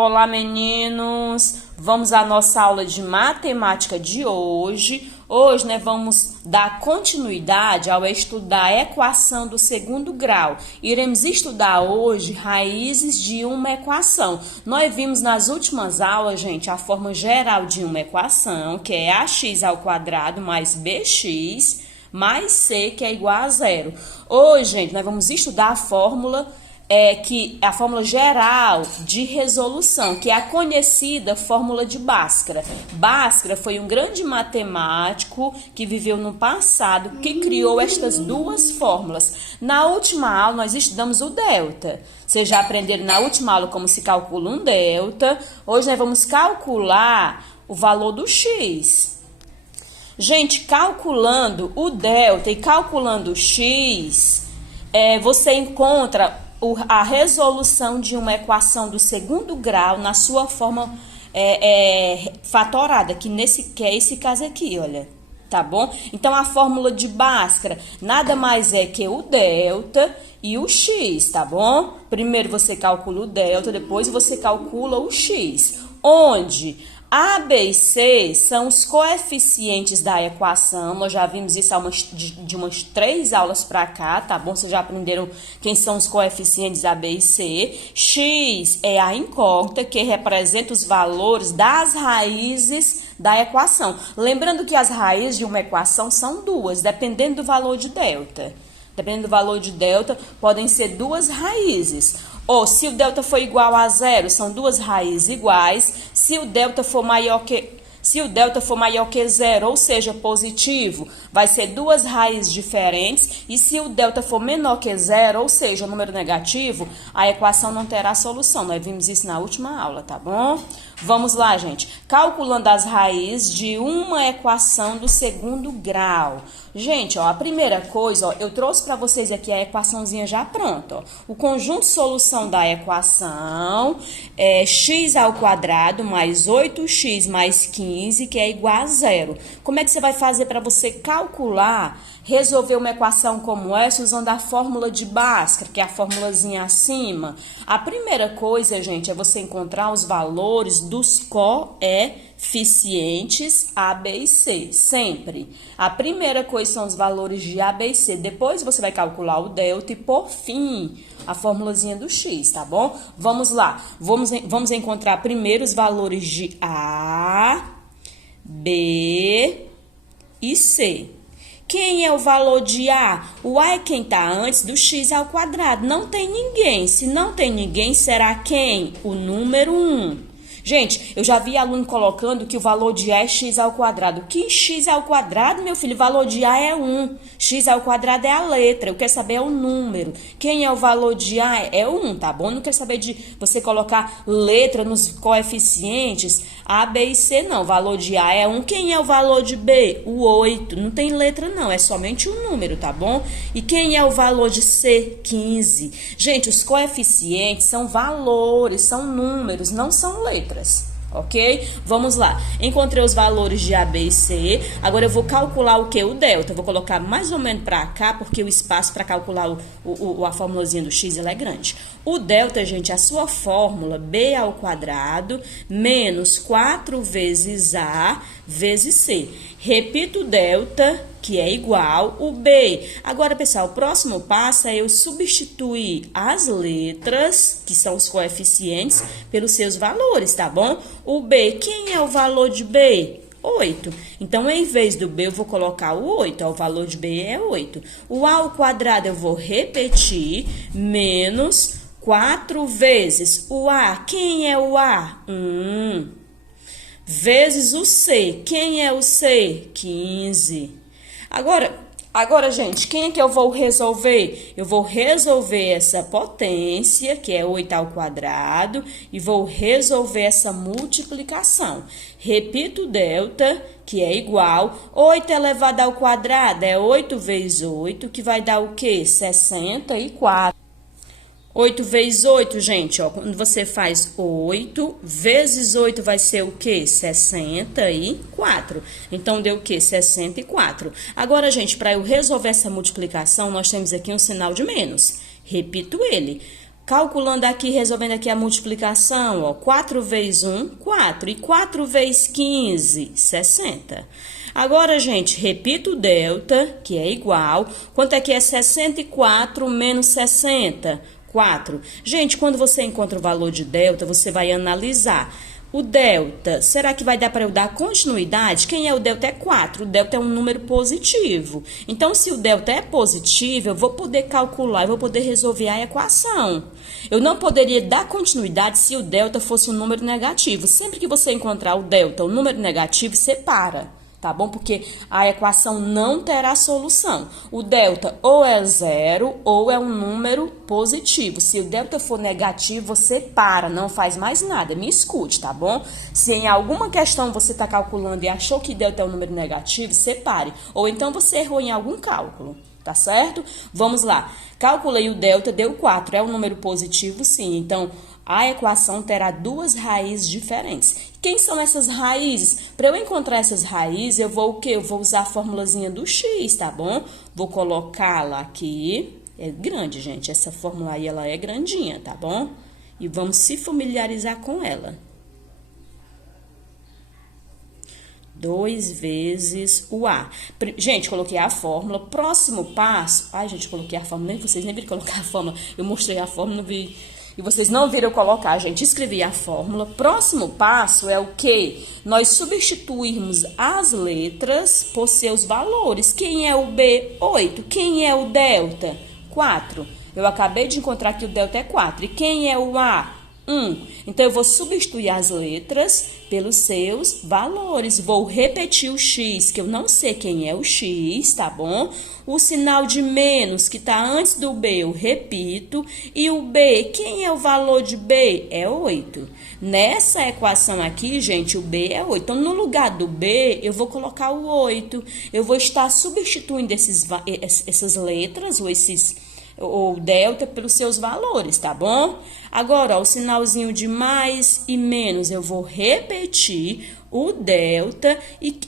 Olá, meninos! Vamos à nossa aula de matemática de hoje. Hoje, vamos dar continuidade ao estudo da equação do segundo grau. Iremos estudar hoje raízes de uma equação. Nós vimos nas últimas aulas, gente, a forma geral de uma equação, que é ax ao quadrado mais bx mais c, que é igual a zero. Hoje, gente, nós vamos estudar a fórmula a fórmula geral de resolução, que é a conhecida fórmula de Bhaskara. Bhaskara foi um grande matemático que viveu no passado, que criou estas duas fórmulas. Na última aula, nós estudamos o delta. Vocês já aprenderam na última aula como se calcula um delta. Hoje nós vamos calcular o valor do x. Gente, calculando o delta e calculando o x, você encontra a resolução de uma equação do segundo grau na sua forma fatorada, que é esse caso aqui, olha, tá bom? Então, a fórmula de Bhaskara nada mais é que o delta e o x, tá bom? Primeiro você calcula o delta, depois você calcula o x, onde A, B e C são os coeficientes da equação. Nós já vimos isso de umas 3 aulas para cá, tá bom? Vocês já aprenderam quem são os coeficientes A, B e C. X é a incógnita, que representa os valores das raízes da equação. Lembrando que as raízes de uma equação são duas, dependendo do valor de delta. Dependendo do valor de delta, podem ser duas raízes. Ou se o delta for igual a zero, são duas raízes iguais. Se o delta for maior que zero, ou seja, positivo, vai ser duas raízes diferentes. E se o delta for menor que zero, ou seja, número negativo, a equação não terá solução. Nós vimos isso na última aula, tá bom? Vamos lá, gente. Calculando as raízes de uma equação do segundo grau. Gente, a primeira coisa, eu trouxe para vocês aqui a equaçãozinha já pronta. O conjunto de solução da equação é x ao quadrado mais 8x mais 15, que é igual a zero. Como é que você vai fazer para você calcular, resolver uma equação como essa usando a fórmula de Bhaskara, que é a formulazinha acima? A primeira coisa, gente, é você encontrar os valores dos coeficientes A, B e C, sempre. A primeira coisa são os valores de A, B e C. Depois você vai calcular o delta e, por fim, a formulazinha do x, tá bom? Vamos lá. Vamos encontrar primeiro os valores de A, B e C. Quem é o valor de A? O A é quem está antes do x ao quadrado. Não tem ninguém. Se não tem ninguém, será quem? O número 1. Gente, eu já vi aluno colocando que o valor de A é x ao quadrado. Que x ao quadrado, meu filho? O valor de A é 1. X ao quadrado é a letra. Eu quero saber é o número. Quem é o valor de A? É 1, tá bom? Não quero saber de você colocar letra nos coeficientes A, B e C, não. O valor de A é 1. Quem é o valor de B? O 8. Não tem letra, não. É somente um número, tá bom? E quem é o valor de C? 15. Gente, os coeficientes são valores, são números, não são letras. Ok? Vamos lá. Encontrei os valores de A, B e C. Agora eu vou calcular o que? O delta. Eu vou colocar mais ou menos para cá, porque o espaço para calcular a formulazinha do x é grande. O delta, gente, é a sua fórmula B ao quadrado menos 4 vezes A vezes C. Repito o delta, que é igual o B. Agora, pessoal, o próximo passo é eu substituir as letras, que são os coeficientes, pelos seus valores, tá bom? O B, quem é o valor de B? 8. Então, em vez do B, eu vou colocar o 8. O valor de B é 8. O A ao quadrado eu vou repetir, menos 4 vezes o A. Quem é o A? 1. Vezes o C. Quem é o C? 15. Agora, gente, quem é que eu vou resolver? Eu vou resolver essa potência, que é 8 ao quadrado, e vou resolver essa multiplicação. Repito o delta, que é igual, 8 elevado ao quadrado é 8 vezes 8, que vai dar o quê? 64. 8 vezes 8, gente, ó, quando você faz 8 vezes 8 vai ser o quê? 64. Então, deu o quê? 64. Agora, gente, para eu resolver essa multiplicação, nós temos aqui um sinal de menos. Repito ele. Calculando aqui, resolvendo aqui a multiplicação, ó, 4 vezes 1, 4. E 4 vezes 15, 60. Agora, gente, repito o delta, que é igual. Quanto é que é 64 menos 60? 4. Gente, quando você encontra o valor de delta, você vai analisar. O delta, será que vai dar para eu dar continuidade? Quem é o delta? É 4. O delta é um número positivo. Então, se o delta é positivo, eu vou poder calcular, eu vou poder resolver a equação. Eu não poderia dar continuidade se o delta fosse um número negativo. Sempre que você encontrar o delta, um número negativo, separa. Tá bom? Porque a equação não terá solução. O delta ou é zero ou é um número positivo. Se o delta for negativo, você para, não faz mais nada. Me escute, tá bom? Se em alguma questão você está calculando e achou que delta é um número negativo, separe. Ou então você errou em algum cálculo. Tá certo? Vamos lá. Calculei o delta, deu 4. É um número positivo, sim. Então, a equação terá duas raízes diferentes. Quem são essas raízes? Para eu encontrar essas raízes, eu vou o quê? Eu vou usar a formulazinha do x, tá bom? Vou colocá-la aqui. É grande, gente. Essa fórmula aí, ela é grandinha, tá bom? E vamos se familiarizar com ela. 2 vezes o A. Gente, coloquei a fórmula. Próximo passo... Ai, gente, coloquei a fórmula. Vocês nem viram colocar a fórmula. Eu mostrei a fórmula, não vi... E vocês não viram colocar, gente. Escrevi a fórmula. Próximo passo é o quê? Nós substituirmos as letras por seus valores. Quem é o B? 8. Quem é o delta? 4. Eu acabei de encontrar que o delta é 4. E quem é o A? 1. Então, eu vou substituir as letras pelos seus valores. Vou repetir o x, que eu não sei quem é o x, tá bom? O sinal de menos, que tá antes do B, eu repito. E o B, quem é o valor de B? É 8. Nessa equação aqui, gente, o B é 8. Então, no lugar do B, eu vou colocar o 8. Eu vou estar substituindo essas letras, ou delta pelos seus valores, tá bom? Agora, ó, o sinalzinho de mais e menos, eu vou repetir o delta,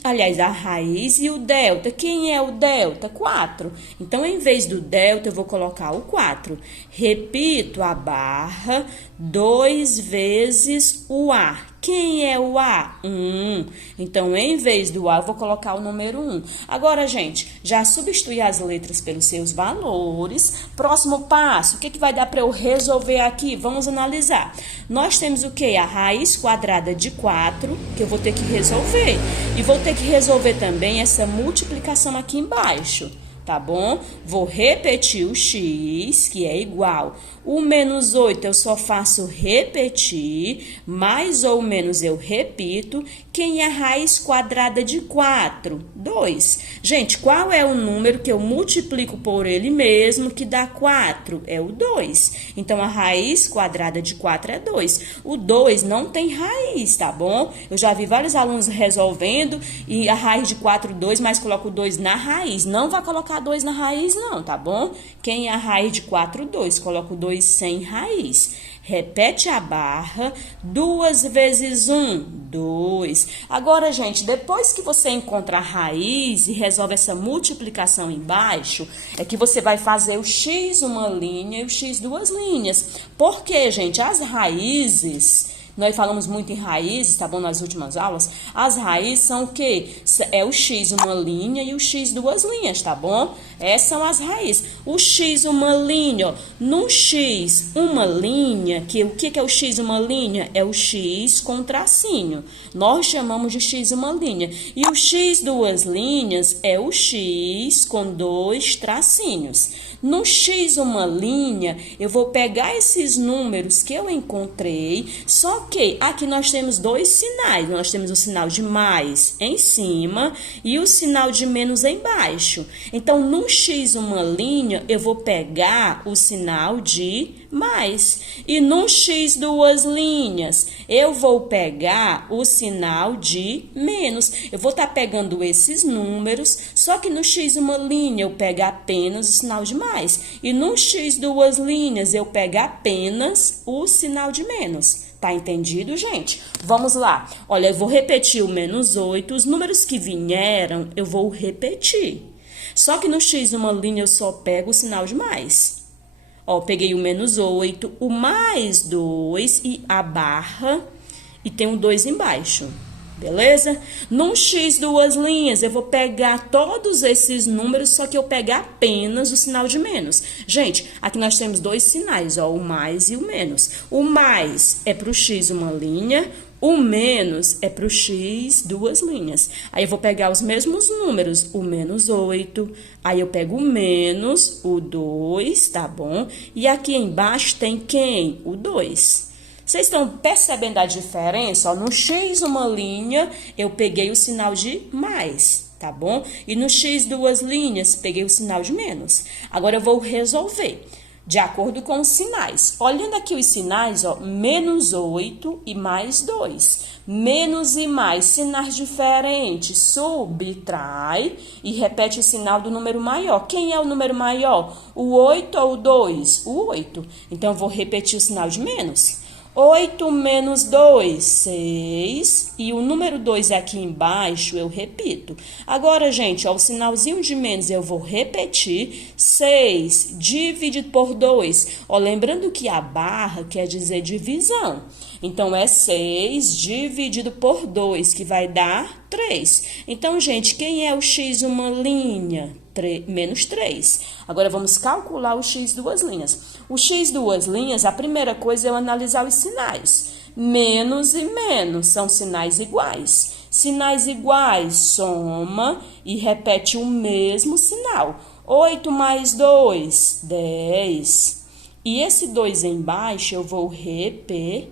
aliás, a raiz e o delta. Quem é o delta? 4. Então, em vez do delta, eu vou colocar o 4. Repito a barra, 2 vezes o A. Quem é o A? 1. Então, em vez do A, eu vou colocar o número 1. Agora, gente, já substituí as letras pelos seus valores. Próximo passo, o que vai dar para eu resolver aqui? Vamos analisar. Nós temos o quê? A raiz quadrada de 4, que eu vou ter que resolver. E vou ter que resolver também essa multiplicação aqui embaixo. Tá bom? Vou repetir o x, que é igual. O menos 8 eu só faço repetir, mais ou menos eu repito. Quem é a raiz quadrada de 4? 2. Gente, qual é o número que eu multiplico por ele mesmo que dá 4? É o 2. Então, a raiz quadrada de 4 é 2. O 2 não tem raiz, tá bom? Eu já vi vários alunos resolvendo e a raiz de 4, 2, mas coloca o 2 na raiz. Não vai colocar 2 na raiz não, tá bom? Quem é a raiz de 4, 2. Coloca o 2 sem raiz. Repete a barra. 2 vezes 1, 2. Agora, gente, depois que você encontra a raiz e resolve essa multiplicação embaixo, é que você vai fazer o x uma linha e o x duas linhas. Por quê, gente? As raízes... Nós falamos muito em raízes, tá bom? Nas últimas aulas. As raízes são o quê? É o x uma linha e o x duas linhas, tá bom? Essas são as raízes. O x uma linha, ó. No x uma linha, o que é o x uma linha? É o x com tracinho. Nós chamamos de x uma linha. E o x duas linhas é o x com dois tracinhos. No x uma linha, eu vou pegar esses números que eu encontrei, só que aqui nós temos dois sinais. Nós temos o sinal de mais em cima e o sinal de menos embaixo. Então, no x uma linha, eu vou pegar o sinal de mais. E no x duas linhas, eu vou pegar o sinal de menos. Eu vou estar pegando esses números, só que no x uma linha, eu pego apenas o sinal de mais. E no x duas linhas, eu pego apenas o sinal de menos. Tá entendido, gente? Vamos lá. Olha, eu vou repetir o menos 8. Os números que vieram, eu vou repetir. Só que no x uma linha, eu só pego o sinal de mais. Ó, peguei o menos 8, o mais 2 e a barra, e tem um 2 embaixo. Beleza? Num X duas linhas, eu vou pegar todos esses números, só que eu pegar apenas o sinal de menos. Gente, aqui nós temos dois sinais, ó, o mais e o menos. O mais é para o X uma linha, o menos é para o X duas linhas. Aí eu vou pegar os mesmos números, o menos 8, aí eu pego o menos, o 2, tá bom? E aqui embaixo tem quem? O 2. Vocês estão percebendo a diferença? Ó, no X uma linha, eu peguei o sinal de mais, tá bom? E no X duas linhas, peguei o sinal de menos. Agora, eu vou resolver de acordo com os sinais. Olhando aqui os sinais, ó, menos 8 e mais 2. Menos e mais, sinais diferentes, subtrai e repete o sinal do número maior. Quem é o número maior? O 8 ou o 2? O 8. Então, eu vou repetir o sinal de menos. 8 menos 2, 6. E o número 2 aqui embaixo, eu repito. Agora, gente, ó, o sinalzinho de menos eu vou repetir. 6 dividido por 2. Ó, lembrando que a barra quer dizer divisão. Então, é 6 dividido por 2, que vai dar 3. Então, gente, quem é o X uma linha? Menos 3. Agora, vamos calcular o X duas linhas. O X duas linhas, a primeira coisa é eu analisar os sinais. Menos e menos são sinais iguais. Sinais iguais, soma e repete o mesmo sinal. 8 mais 2, 10. E esse 2 embaixo eu vou repetir.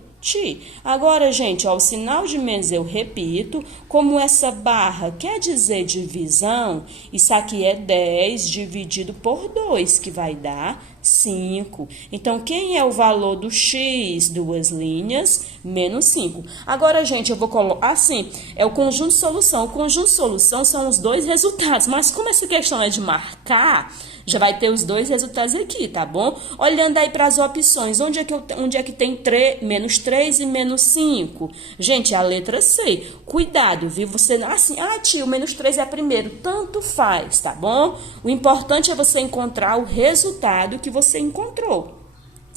Agora, gente, ó, o sinal de menos eu repito, como essa barra quer dizer divisão, isso aqui é 10 dividido por 2, que vai dar 5. Então, quem é o valor do X, duas linhas, menos 5. Agora, gente, eu vou colocar assim, é o conjunto de solução. O conjunto de solução são os dois resultados, mas como essa questão é de marcar, já vai ter os dois resultados aqui, tá bom? Olhando aí para as opções, onde é que tem menos 3 e menos 5? Gente, é a letra C. Cuidado, viu? Você, assim, tio, menos 3 é primeiro. Tanto faz, tá bom? O importante é você encontrar o resultado que você encontrou.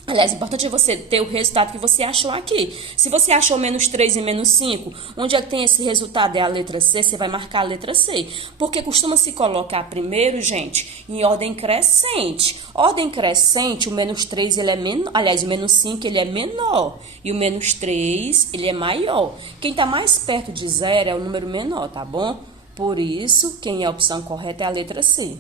Aliás, o importante é você ter o resultado que você achou aqui. Se você achou menos 3 e menos 5, onde é que tem esse resultado? É a letra C, você vai marcar a letra C. Porque costuma se colocar primeiro, gente, em ordem crescente. Ordem crescente, o menos 3, ele é menor. Aliás, o menos 5, ele é menor. E o menos 3, ele é maior. Quem está mais perto de zero é o número menor, tá bom? Por isso, quem é a opção correta é a letra C.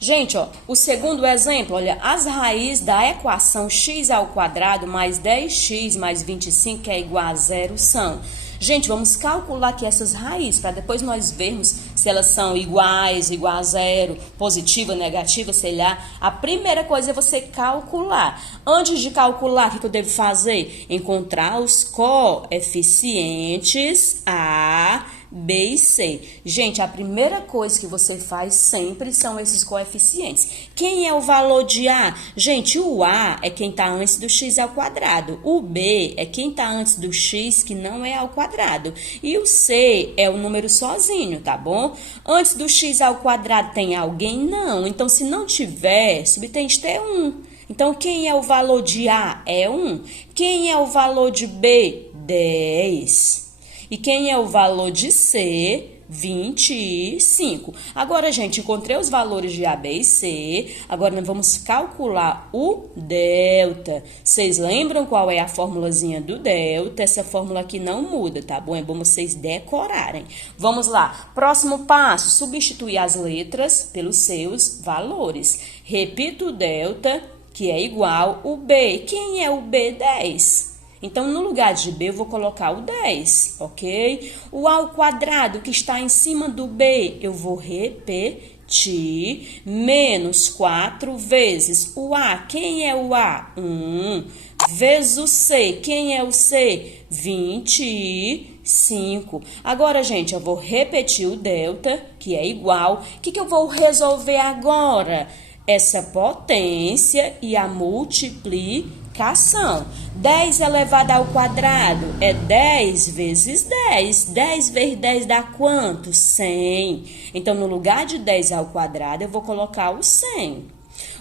Gente, ó, o segundo exemplo, olha, as raízes da equação x ao quadrado mais 10x mais 25, que é igual a zero, são. Gente, vamos calcular aqui essas raízes, para depois nós vermos se elas são iguais, igual a zero, positiva, negativa, sei lá. A primeira coisa é você calcular. Antes de calcular, o que eu devo fazer? Encontrar os coeficientes A, B e C. Gente, a primeira coisa que você faz sempre são esses coeficientes. Quem é o valor de A? Gente, o A é quem está antes do x ao quadrado. O B é quem está antes do x que não é ao quadrado. E o C é o número sozinho, tá bom? Antes do x ao quadrado tem alguém? Não. Então, se não tiver, subtende ter 1. Então, quem é o valor de A? É 1. Quem é o valor de B? 10. E quem é o valor de C? 25. Agora, gente, encontrei os valores de A, B e C. Agora, nós vamos calcular o delta. Vocês lembram qual é a formulazinha do delta? Essa fórmula aqui não muda, tá bom? É bom vocês decorarem. Vamos lá. Próximo passo, substituir as letras pelos seus valores. Repito o delta, que é igual o B. Quem é o B? 10. Então, no lugar de B, eu vou colocar o 10, ok? O A ao quadrado, que está em cima do B, eu vou repetir. Menos 4 vezes o A. Quem é o A? 1. Vezes o C. Quem é o C? 25. Agora, gente, eu vou repetir o delta, que é igual. O que eu vou resolver agora? Essa potência e a multiplicação. 10 elevado ao quadrado é 10 vezes 10. 10 vezes 10 dá quanto? 100. Então, no lugar de 10 ao quadrado, eu vou colocar o 100.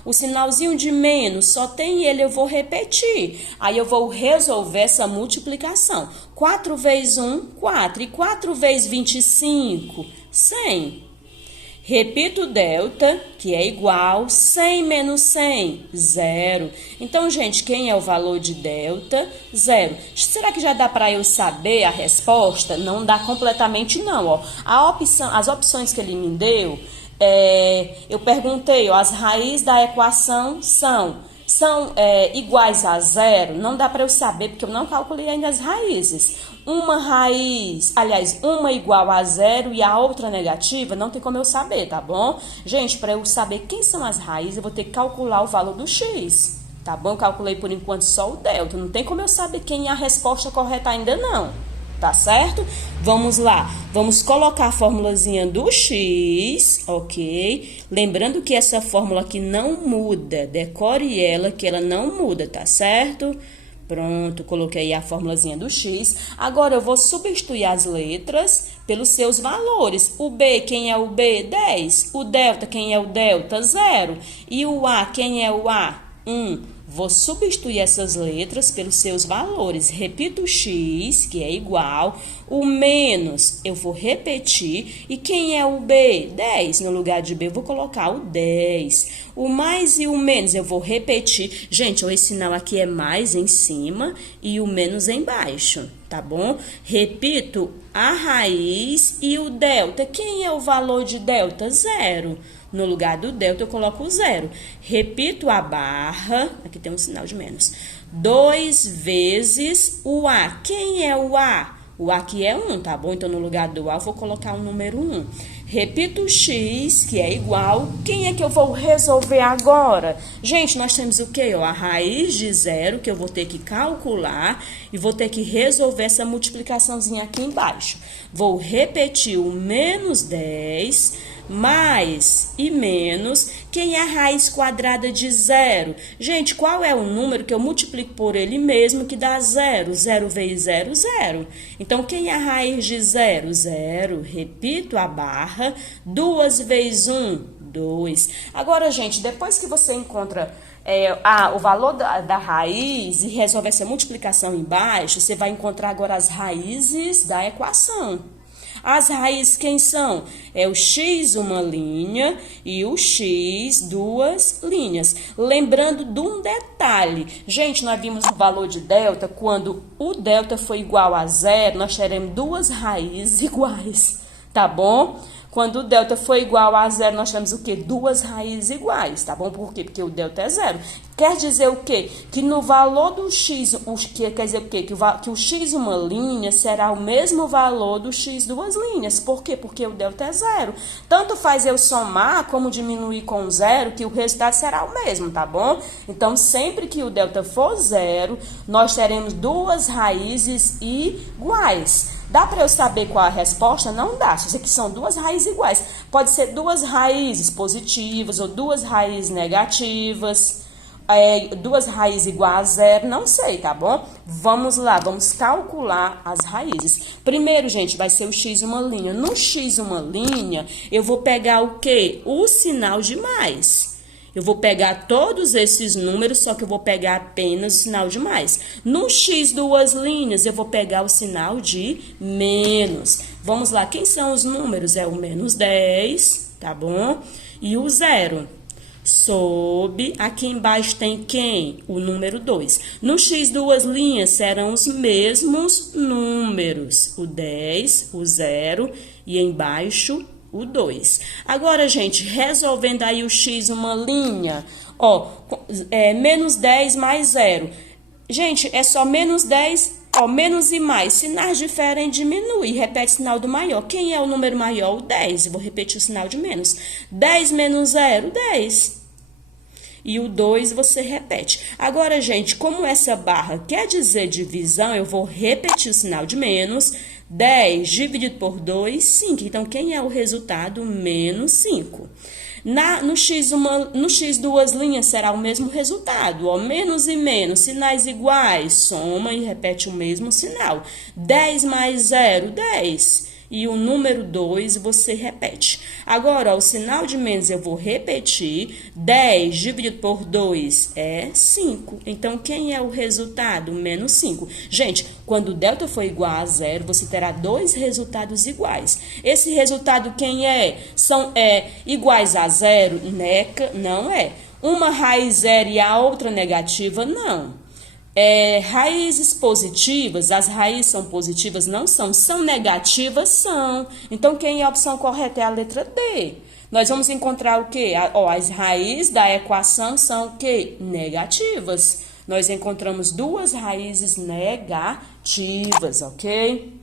O sinalzinho de menos, só tem ele, eu vou repetir. Aí eu vou resolver essa multiplicação. 4 vezes 1, 4. E 4 vezes 25, 100. Repito o delta, que é igual 100 menos 100, 0. Então, gente, quem é o valor de delta? 0. Será que já dá para eu saber a resposta? Não dá completamente não, ó. As opções que ele me deu, eu perguntei, ó, as raízes da equação são iguais a 0? Não dá para eu saber, porque eu não calculei ainda as raízes. Uma raiz, aliás, uma igual a 0 e a outra negativa, não tem como eu saber, tá bom? Gente, para eu saber quem são as raízes, eu vou ter que calcular o valor do x, tá bom? Eu calculei por enquanto só o delta, não tem como eu saber quem é a resposta correta ainda não, tá certo? Vamos lá, vamos colocar a formulazinha do x, ok? Lembrando que essa fórmula aqui não muda, decore ela que ela não muda, tá certo? Pronto, coloquei a formulazinha do x. Agora, eu vou substituir as letras pelos seus valores. O b, quem é o b? 10. O delta, quem é o delta? 0. E o a, quem é o a? 1. Vou substituir essas letras pelos seus valores. Repito o x, que é igual. O menos, eu vou repetir. E quem é o b? 10. No lugar de b, eu vou colocar o 10. O mais e o menos, eu vou repetir. Gente, esse sinal aqui é mais em cima e o menos embaixo, tá bom? Repito, a raiz e o delta. Quem é o valor de delta? 0. No lugar do delta, eu coloco o 0. Repito a barra, aqui tem um sinal de menos. 2 vezes o A. Quem é o A? O A aqui é 1, tá bom? Então, no lugar do A, eu vou colocar o número 1. Repito o x, que é igual. Quem é que eu vou resolver agora? Gente, nós temos o quê? Ó, a raiz de 0, que eu vou ter que calcular e vou ter que resolver essa multiplicaçãozinha aqui embaixo. Vou repetir o menos 10... mais e menos, quem é a raiz quadrada de 0? Gente, qual é o número que eu multiplico por ele mesmo que dá 0? 0 vezes 0, 0. Então, quem é a raiz de 0? 0. Repito a barra. 2 vezes 1, 2. Agora, gente, depois que você encontra o valor da raiz e resolve essa multiplicação embaixo, você vai encontrar agora as raízes da equação. As raízes quem são? É o x uma linha e o x duas linhas. Lembrando de um detalhe. Gente, nós vimos o valor de delta, quando o delta for igual a 0, nós teremos duas raízes iguais, tá bom? Quando o delta for igual a 0, nós temos o quê? Duas raízes iguais, tá bom? Por quê? Porque o delta é 0. Quer dizer o quê? Que no valor do x, quer dizer o quê? Que o x uma linha será o mesmo valor do x duas linhas. Por quê? Porque o delta é 0. Tanto faz eu somar como diminuir com 0, que o resultado será o mesmo, tá bom? Então, sempre que o delta for 0, nós teremos duas raízes iguais. Dá para eu saber qual a resposta? Não dá. Isso aqui são duas raízes iguais. Pode ser duas raízes positivas ou duas raízes negativas. Duas raízes igual a 0, não sei, tá bom? Vamos lá, vamos calcular as raízes. Primeiro, gente, vai ser o x uma linha. No x uma linha, eu vou pegar o quê? O sinal de mais. Eu vou pegar todos esses números, só que eu vou pegar apenas o sinal de mais. No x duas linhas, eu vou pegar o sinal de menos. Vamos lá, quem são os números? É o menos 10, tá bom? E o 0. Sob, aqui embaixo tem quem? O número 2. No x duas linhas serão os mesmos números. O 10, o 0 e embaixo o 2. Agora, gente, resolvendo aí o x uma linha, ó, menos 10 mais 0. Gente, é só menos 10, ó, menos e mais. Sinais diferentes diminui, repete o sinal do maior. Quem é o número maior? O 10. Vou repetir o sinal de menos. 10 menos 0, 10. E o 2 você repete. Agora, gente, como essa barra quer dizer divisão, eu vou repetir o sinal de menos. 10 dividido por 2, 5. Então, quem é o resultado? Menos 5. No x duas linhas será o mesmo resultado. Ó, menos e menos, sinais iguais. Soma e repete o mesmo sinal. 10 mais 0, 10. E o número 2 você repete. Agora, ó, o sinal de menos eu vou repetir. 10 dividido por 2 é 5. Então, quem é o resultado? Menos 5. Gente, quando o delta for igual a zero, você terá dois resultados iguais. Esse resultado quem é? São iguais a zero? Não é. Uma raiz zero e a outra negativa? Não. Raízes positivas, as raízes são positivas? Não são. São negativas? São. Então, quem é a opção correta é a letra D. Nós vamos encontrar o quê? As raízes da equação são o quê? Negativas. Nós encontramos duas raízes negativas, ok?